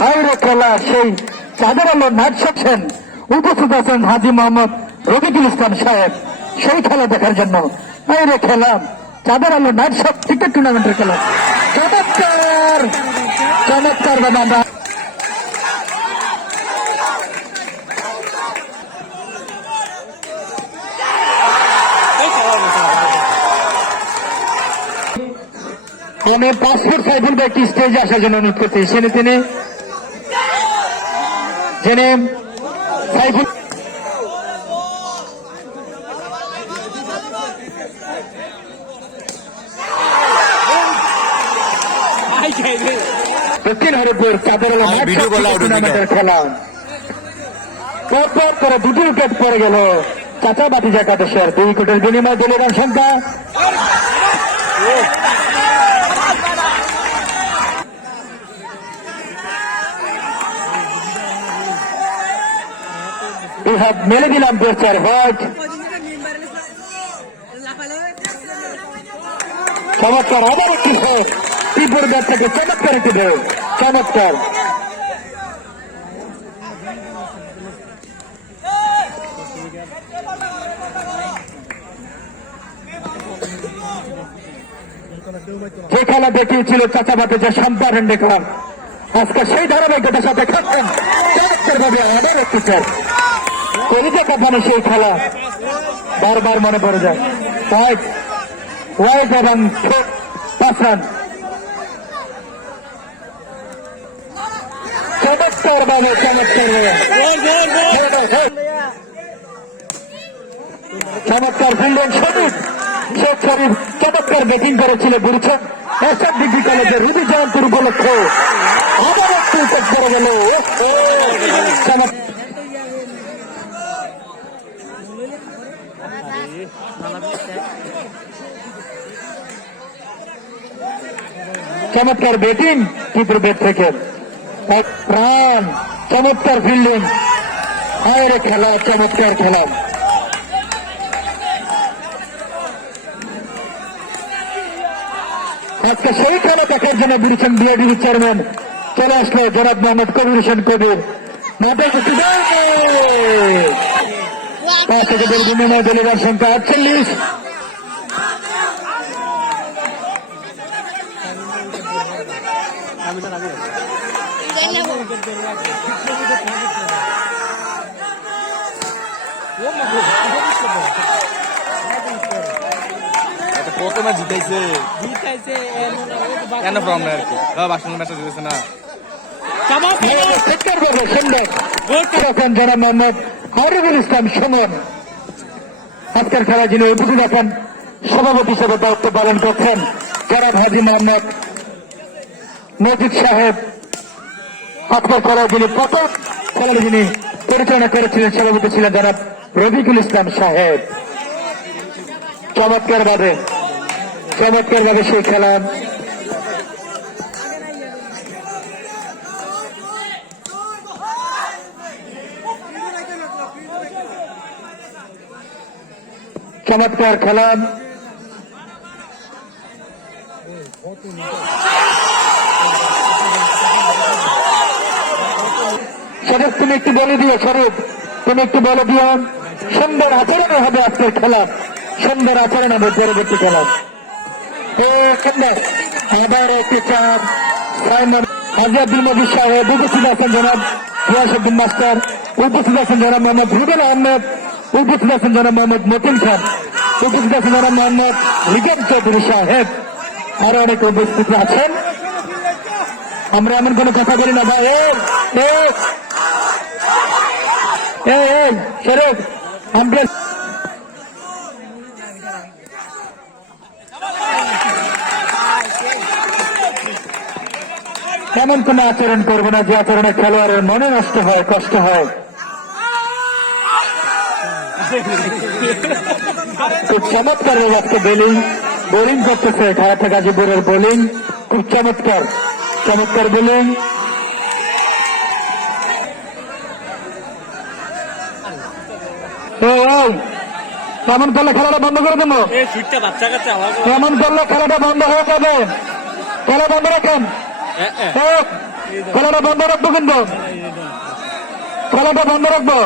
হাইরে খেলা সেই চাঁদের আলো নাচ শুনছেন উপস্থিত আছেন হাজী মোহাম্মদ রফিকুল ইসলাম সাহেব সেই খেলা দেখার জন্য। হাইরে খেলা চাঁদের আলো নাচ সব ক্রিকেট টুর্নামেন্টের খেলা চমৎকার চমৎকার বাবা। আমি পাসপোর্ট সাইফুল একটি স্টেজে আসার জন্য অনুরোধ করতে সেনে তিনি জেনে সাইফুল দক্ষিণ হরিপুর চাঁদের খেলা পরপর করে দুটি উইকেট পড়ে গেল চাচা বাতিজা কাদেশের 2 উইকেটের বিনিময় দলীয় রান সংখ্যা মেলে দিলাম 4 হোয়াইট চমৎকার আবার একটি ত্রিপুর ব্যাট থেকে চমৎকার একটি ঢেউ চমৎকার যে খেলা দেখিয়েছিল চাচা বাতিজা সম্পাদন দেখলাম আজকে সেই ধারাবাহিকতার সাথে খেলছেন চমৎকার ভাবে আবার একটি কলিজা কাঁপানো সেই খেলা বারবার মনে পড়ে যায়। হোয়াইট হোয়াইট এবং 5 রান চমৎকার ভাবে চমৎকার ফিল্ডিং শরীফ শেখ শরীফ চমৎকার ব্যাটিং করেছিল বুঝছেন এসব ডিগ্রি কলেজের রুবি জয়ন্তীর উপলক্ষে আবার একটু উইকেট পড়ে গেল চমৎকার ব্যাটিং ত্রিপুর ব্যাট থেকে এক প্রাণ চমৎকার ফিল্ডিং হায়রে খেলা চমৎকার খেলা আজকে সেই খেলা দেখার জন্য বলেছেন বিআইডিবি চেয়ারম্যান চলে আসলো জনাব মোহাম্মদ কবির হোসেন কবির পাঁচ উইকেটের বিনিময় দলীয় রান সংখ্যা 48 প্রথমে জিতাইছে কেন ফর্ম আর কি বাসন ম্যাচটা জিতেছে না জনাব মোহাম্মদ আরিফুল ইসলাম সুমন আজকের খেলা যিনি উপস্থিত আছেন সভাপতি হিসেবে দায়িত্ব পালন করছেন জনাব হাজী মোহাম্মদ মজিদ সাহেব আজকের খেলা যিনি প্রথম খেলাটি যিনি পরিচালনা করেছিলেন সভাপতি ছিলেন জনাব রফিকুল ইসলাম সাহেব চমৎকার ভাবে সেই খেলা চমৎকার খেলা শরীফ তুমি একটু বলে দিও শরীফ তুমি একটু বলে দিও সুন্দর আচরণে হবে আজকের খেলা সুন্দর আচরণ হবে পরবর্তী খেলা সুন্দর আবার একটি চাপ হাজি আব্দুল মজিদ সাহেব উপস্থিত আছেন জনাব গিয়াসউদ্দিন মাস্টার উপস্থিত আছেন জনাব মোহাম্মদ রুবেল আহমেদ উপস্থিত আছেন জনাব মোহাম্মদ মতিন খান উপস্থিত আছেন জনাব মোহাম্মদ রিজাম চৌধুরী সাহেব আরো অনেক উপস্থিত আছেন আমরা এমন কোন কথা বলি না ভাই শরীফ আমরা এমন কোন আচরণ করবো না যে আচরণে খেলোয়াড়ের মনে নষ্ট হয় কষ্ট হয় খুব চমৎকার আজকে বোলিং করতেছে ঢাকা গাজীপুরের বোলিং খুব চমৎকার বোলিং কেমন করলে খেলাটা বন্ধ করে দেবো কেমন করলে খেলাটা বন্ধ হয়ে যাবে খেলা বন্ধ রাখেন। খেলাটা বন্ধ রাখবো কিন্তু, খেলাটা বন্ধ রাখবো।